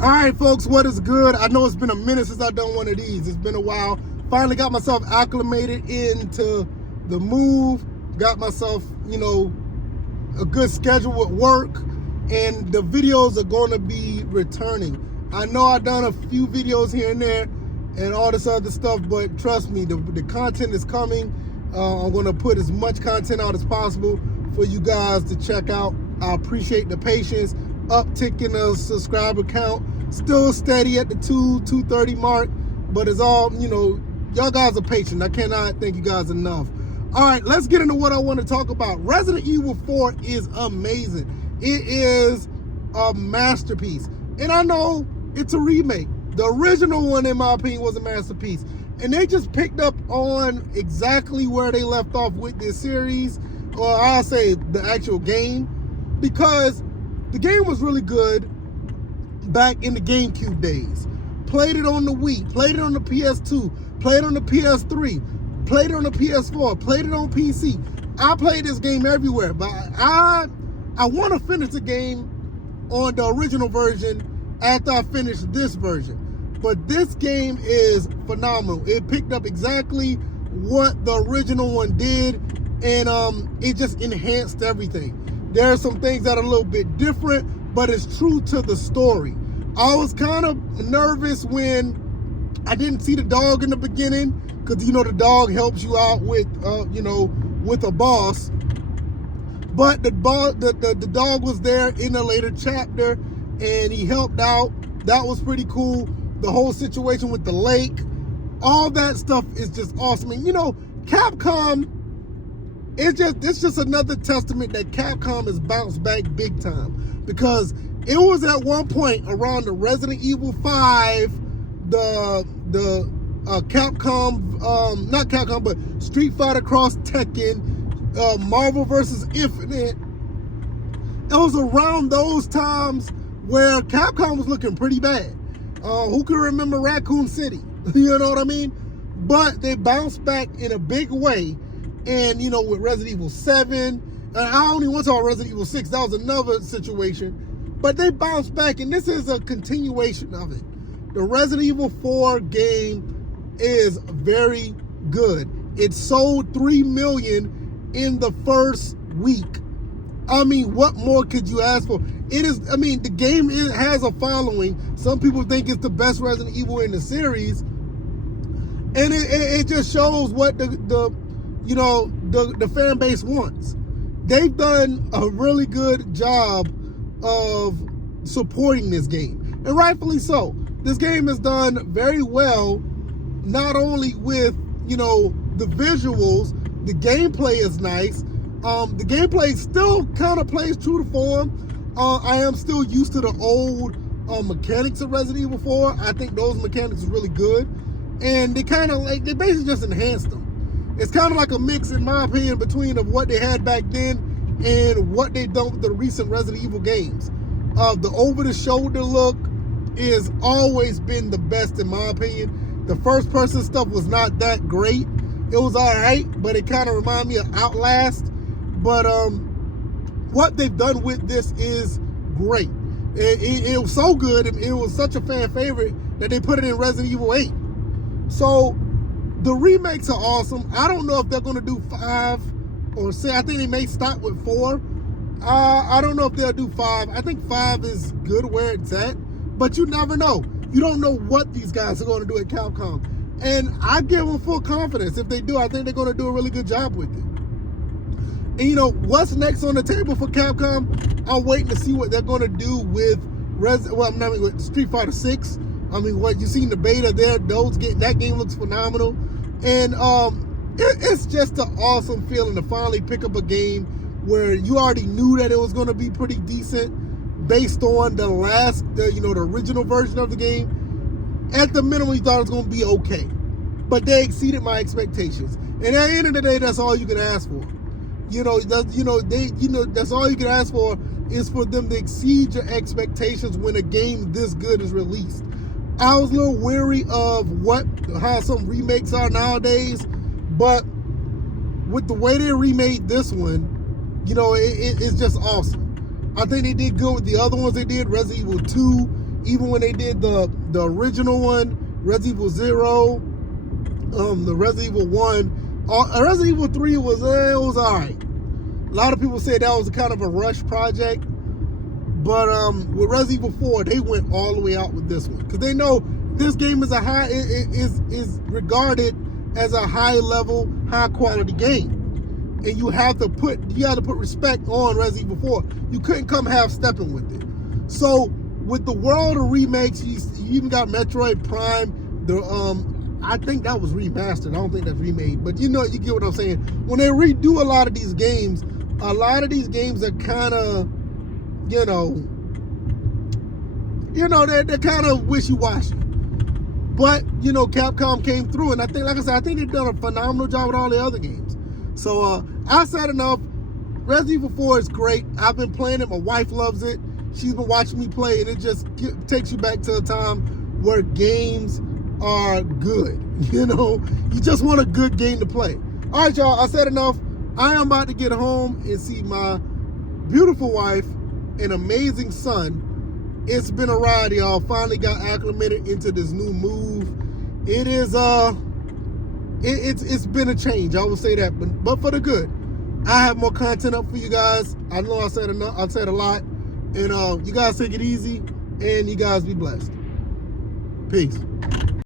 All right, folks, what is good? I know it's been a minute since I've done one of these. It's been a while. Finally got myself acclimated into the move. Got myself, a good schedule at work. And the videos are going to be returning. I know I've done a few videos here and there and all this other stuff, but trust me, the content is coming. I'm going to put as much content out as possible for you guys to check out. I appreciate the patience. Uptick in the subscriber count, still steady at the 230 mark, but it's all, y'all guys are patient. I cannot thank you guys enough. All right, let's get into what I want to talk about. Resident Evil 4 is amazing. It is a masterpiece. And I know it's a remake. The original one, in my opinion, was a masterpiece. And they just picked up on exactly where they left off with this series, or I'll say the actual game, because the game was really good back in the GameCube days. Played it on the Wii, played it on the PS2, played it on the PS3, played it on the PS4, played it on PC. I played this game everywhere, but I want to finish the game on the original version after I finish this version. But this game is phenomenal. It picked up exactly what the original one did, and it just enhanced everything. There are some things that are a little bit different, but it's true to the story. I was kind of nervous when I didn't see the dog in the beginning, because the dog helps you out with with a boss. But the dog was there in a later chapter, and he helped out. That was pretty cool. The whole situation with the lake, all that stuff is just awesome. And Capcom, it's just another testament that Capcom has bounced back big time, because it was at one point around the Resident Evil 5, the Capcom, not Capcom, but Street Fighter Cross Tekken, Marvel vs. Infinite. It was around those times where Capcom was looking pretty bad. Who can remember Raccoon City? You know what I mean? But they bounced back in a big way. And, with Resident Evil 7, and I only went to Resident Evil 6, that was another situation. But they bounced back, and this is a continuation of it. The Resident Evil 4 game is very good. It sold 3 million in the first week. I mean, what more could you ask for? The game has a following. Some people think it's the best Resident Evil in the series. And it just shows what the fan base wants. They've done a really good job of supporting this game, and rightfully so. This game has done very well, not only with the visuals. The gameplay is nice. The gameplay still kind of plays true to form. I am still used to the old mechanics of Resident Evil 4. I think those mechanics are really good, and they basically just enhanced them. It's kind of like a mix, in my opinion, between of what they had back then and what they've done with the recent Resident Evil games. The over-the-shoulder look is always been the best, in my opinion. The first-person stuff was not that great. It was all right, but it kind of reminded me of Outlast. But what they've done with this is great. It was so good, and it was such a fan favorite that they put it in Resident Evil 8. So the remakes are awesome. I don't know if they're going to do 5 or 6. I think they may start with 4. I don't know if they'll do 5. I think 5 is good where it's at, but you never know. You don't know what these guys are going to do at Capcom. And I give them full confidence. If they do, I think they're going to do a really good job with it. And what's next on the table for Capcom? I'm waiting to see what they're going to do with with Street Fighter 6. What you seen the beta there, that game looks phenomenal. And it's just an awesome feeling to finally pick up a game where you already knew that it was going to be pretty decent based on the original version of the game. At the minimum, you thought it was going to be okay, but they exceeded my expectations. And at the end of the day, that's all you can ask for. That's all you can ask for, is for them to exceed your expectations when a game this good is released. I was a little weary of how some remakes are nowadays, but with the way they remade this one, it's just awesome. I think they did good with the other ones they did. Resident Evil 2 Even when they did the original one, Resident Evil 0, the Resident Evil 1, Resident Evil 3 was it was alright. A lot of people say that was kind of a rush project, but with Resident Evil 4, they went all the way out with this one because they know this game is is regarded as a high level, high quality game, and you have to put respect on Resident Evil 4. You couldn't come half stepping with it. So with the world of remakes, you even got Metroid Prime. I think that was remastered. I don't think that's remade, but you get what I'm saying. When they redo a lot of these games are kind of, they're kind of wishy-washy. But, Capcom came through, and I think, like I said, I think they've done a phenomenal job with all the other games. So, I said enough. Resident Evil 4 is great. I've been playing it. My wife loves it. She's been watching me play, and it just takes you back to a time where games are good. You just want a good game to play. All right, y'all, I said enough. I am about to get home and see my beautiful wife and amazing son. It's been a ride, y'all. Finally got acclimated into this new move. It is it's been a change. I will say that, but for the good. I have more content up for you guys. I know I said enough. I said a lot, and you guys take it easy, and you guys be blessed. Peace.